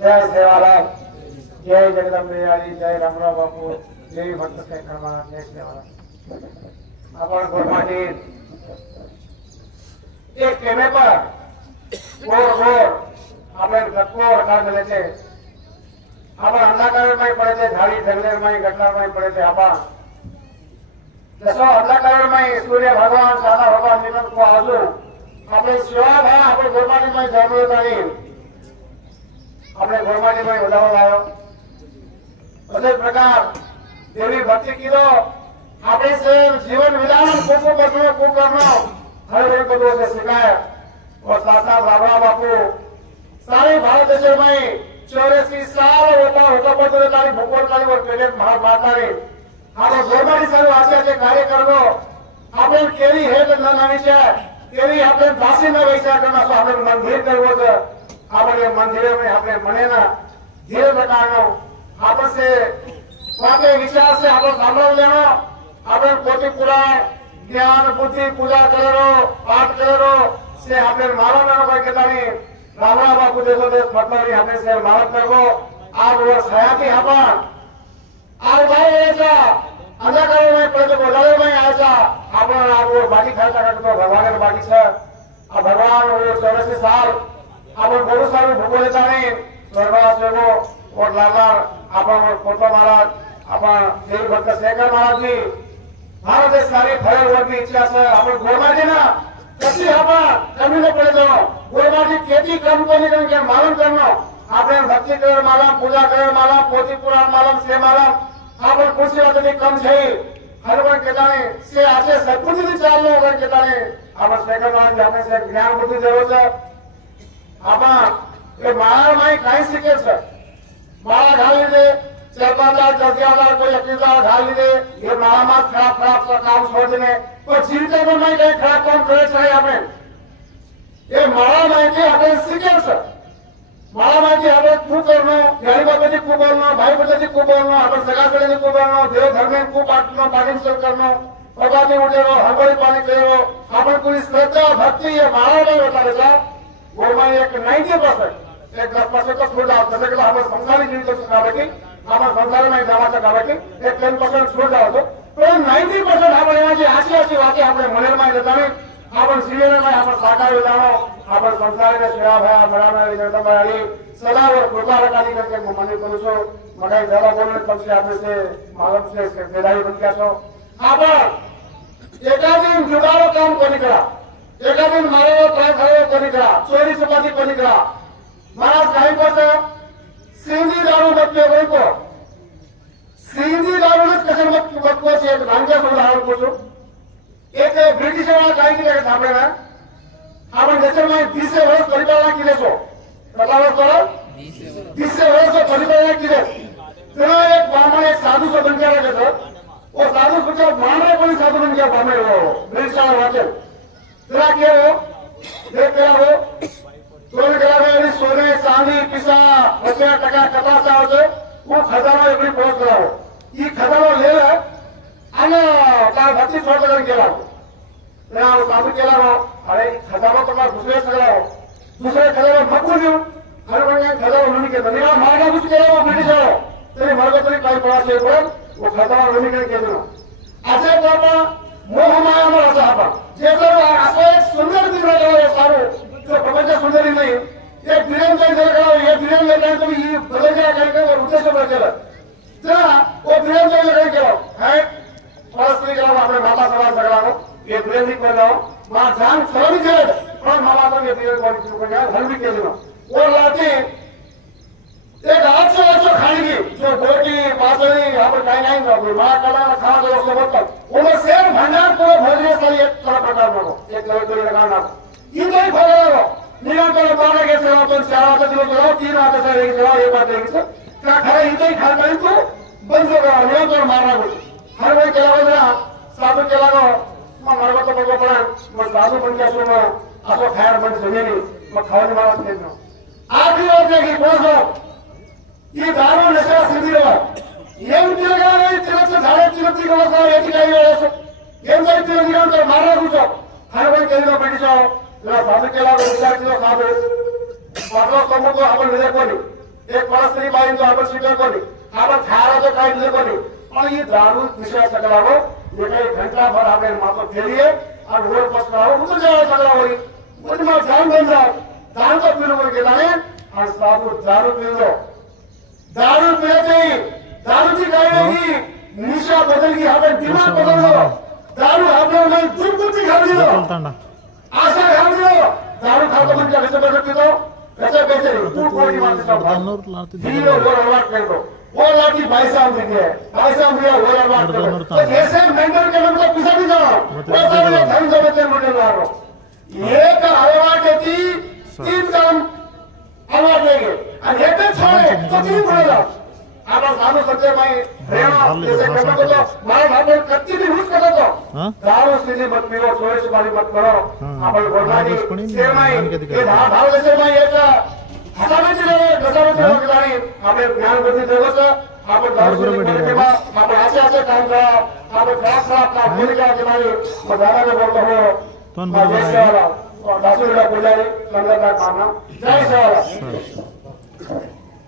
जय सेवालाल, जय जगदंबे आली, जय रामराव बापू, जय भक्त शेखर महाराज, जय सेवालाल। अपन गुरमाटी एक केमे पर गोर આપણે ધક્કો રકાર મળે છે, આપણે અંધાકારમાં પડે છે, ઝાડી જંગલમાં ગટરામાં પડે છે, આપા જસો અંધાકારમાં સૂર્ય ભગવાન દાદા ભગવાન નિરંતર को आजू આપણે સેવા ભાઈ આપણે ગોરમાટીમાં જન્મ તાણી આપણે ગોરમાટીમાં વધારો લાવ્યો અదే પ્રકાર દેવી ભક્તિ કીધો આપણે से जीवन विधान को करनो हर एक को से सिखाया और साथ बाबा बापू सारे भारत देश में 84 साल होता पड़ते तारी भूगोल तारी और पहले महामाता रे આપણે ગોરમાટી સારું આચાર્ય કાર્ય કરવો આપણે કેવી હેત ન નાની છે કેવી આપણે દાસી ન વૈસા કરना तो આપણે મંદિર કરવો છે આપણે મંદિરે में આપણે મનેના ધીરે પ્રકારનો આપણે से वाके विचार से આપણે સાંભળ લેવો આપણે પોથી પુરાણ ज्ञान बुद्धि पूजा करो पाठ करो से આપણે મારો નાનો ભાઈ કેતાની रामराव बापू देखो देश मतलब हमने से मारत करको आज वो हयाती अपन आज भाई ऐसा अंधकार में पहले बोलावे में आया अपन आप वो बाकी खर्चा करते तो भगवान के बाकी है अब भगवान वो 84 साल अपन बहुत सारे भूगोल लेता नहीं स्वर्गवास वो और लाला अपन फोटो महाराज अपन देव भक्त शेखर महाराज जी भारत देश सारी फल वर्ग की इच्छा से अपन गोरमाटी ना कभी अपन कमी न पड़े तो गोरमाटी खेती कम को नहीं करके मालूम करना आपने भक्ति कर मालूम पूजा कर मालूम पोथी पुराण मालूम से मालूम आपन कुछ वाते कम छै हर वन के जाने से आसे सब कुछ भी चाल लो अगर के जाने आपन शेखर महाराज जाने से ज्ञान बुद्धि जरूर है आपन ये मार माई काई सीखे छ मारा ढाली दे चरपादार जग्यादार कोई अकेला ढाली दे ये मारा खराब का काम छोड़ देने तो चिंता में मैं कहीं खराब काम करे छै आपने ये मारा माहिती આપણે શીખે છે મારા માહિતી આપણે ખૂબ કરનો ગાડી બાબતે ખૂબ બોલનો ભાઈ બાબતે ખૂબ બોલનો આપણે સગા કરીને ખૂબ બોલનો દેવ ધર્મે ખૂબ પાર્ટિસિપેટ કરનો પ્રભાતે ઉઠેલો હરબળી પાણી કર્યો આપણે કોઈ શ્રદ્ધા ભક્તિ એ મારા નહીં હોતા રહેતા ગોરમાં એક 90% एक 10% तो छोड़ जाओ जैसे कि हम संसारी जीवित కాబట్టి हम संसार में जावाचा కాబట్టి एक 10% छोड़ जाओ तो 90% આપણે એમાં જે આશી વાતે આપણે મનેરમાં જતા નહીં आपण सीरियल में आपण साकार विधानो आपण संसार में सेवा भया मराना जगदंबाई सदा और कृपा रखानी करके मने करू छो मगाई ज्यादा बोलने तब से आपने से मालूम से बेदाई बन गया छो आपण एकादिन जुगाड़ो काम कोनी करा एकादिन मारो ट्राई खायो कोनी करा चोरी चपाती कोनी करा महाराज काही को सिंधी दारू बच्चे कोई को सिंधी दारू ने कसम मत को से एक रांगा उदाहरण पूछो एक ब्रिटिश वाला काय की लगे सामने ना आपण देशामध्ये 20 वर्ष परिपालना केली छो बताओ तो 20 वर्ष परिपालना केली तेरा एक ब्राह्मण एक साधु को बन गया लगे वो साधु कुछ मानव कोई साधु बन गया ब्राह्मण वो ब्रिटिश वाला वाचे तेरा क्या हो देख क्या हो तो गला में सोने चांदी पिसा रुपया टका कपास आवतो वो खजाना एवढी पोहोच करावो ये खजाना ले ले અને તાર ભક્તિ છોડ કરીને કેલા તેના સાધુ કેલા અરે ખજાનો તો दूसरे સગળાઓ दूसरे ખજાનો મકુ લ્યો હર વણ્યા ખજાનો નની કે દનિયા માર્ગા કુછ કેલા બ્રિટિશ આવો તેની માર્ગો તો કઈ પડા છે પણ वो ખજાનો નની કે કેજો આજે બાપા મોહ માયા માં હતા આપા જે તો આપો એક સુંદર દિન લગાવો સારો જો પ્રપંચ સુંદરી નહીં એક વિરંજન લગાવો ये विरंजन लगाए तो ये बदल गया करके और उद्देश्य पर चला ता वो विरंजन लगाए क्या है परस्पर करा આપણે માતા સવાર સગળાનો એ પ્રેમી કરવાનો માં જાન છોડી દે પણ માતા તો એ પીર કોની ચૂક ગયા હલવી કે દેનો वो लाती एक हाथ से अच्छा खाएगी जो गोटी पासड़ी यहाँ पर कहीं नहीं होगी माँ कला खा दो उसको बोतल वो सेम भंडार को भोजन से एक तरह प्रकार मानो एक तरह लगाना ये नहीं खोलो निरंतर बारह के सेवा तो 4 आते दिनों चलाओ 3 आते से एक चलाओ एक बात देखिए क्या खा ये खा कर तो बंद होगा निरंतर मारना कुछ हर वही चला गया साधु चला गो मरवा तो बगो पड़ा मैं साधु बन गया सो मैं आपको खैर बन जमीनी मैं खाने वाला देना आखिरी और देखी बोलो ये दारू नशा सिद्धि रहा ये उठेगा नहीं तिलक से साढ़े तिलक की व्यवस्था ये दिखाई वाला सो ये तो तिलक निरंतर मारना कुछ हर वही कहना बैठ जाओ जरा साधु चला गो विचार किलो साधु मतलब तुमको अपन विजय को नहीं एक परस्त्री बाईंचो आपण स्वीकार कोणी आपण खायला काही दिलं कोणी पण ही दारू विषय सगळा हो हे काही घंटाभर आपण मात्र फेरिये आणि वर पसरा हो उतर जेव्हा सगळा होई म्हणजे मला जाऊन बंद दारू तो पिलो गेला ने आणि साबू दारू पिलो दारू पिते दारूची काय नाही निशा बदलली आपण दिमाग बदललो दारू आपल्याला दुर्गुती घालली आशा घालली दारू खातो म्हणजे कसं बदल पितो कसं पैसे तू कोणी माणसं हिरो वर करतो वो लाठी पैसा देंगे पैसा मिला वो लाठ करो तो ऐसे मेंटर के मतलब पिसा भी जाओ वो सारे धन जरूरत है मुझे मारो एक अलवाट होती तीन काम अलवाट लेंगे और एक छोड़े तो तीन पड़ेगा आप साधु सच्चे माई प्रेमा जैसे करना तो मारे भाई कच्ची भी यूज करना तो दारू सीधी मत पियो थोड़े से बारी मत करो आप बोलना नहीं सेर माई ये भाव जैसे माई एक हसाने रे गजाने रे आपले ज्ञान बुद्धी देवस आपण आपण असे काम करा आपण खराब काम बोल का जमाने मधारा बोलतो हो तो जय श्री राम दासुला पुजारी मंगलदार मानना जय श्री राम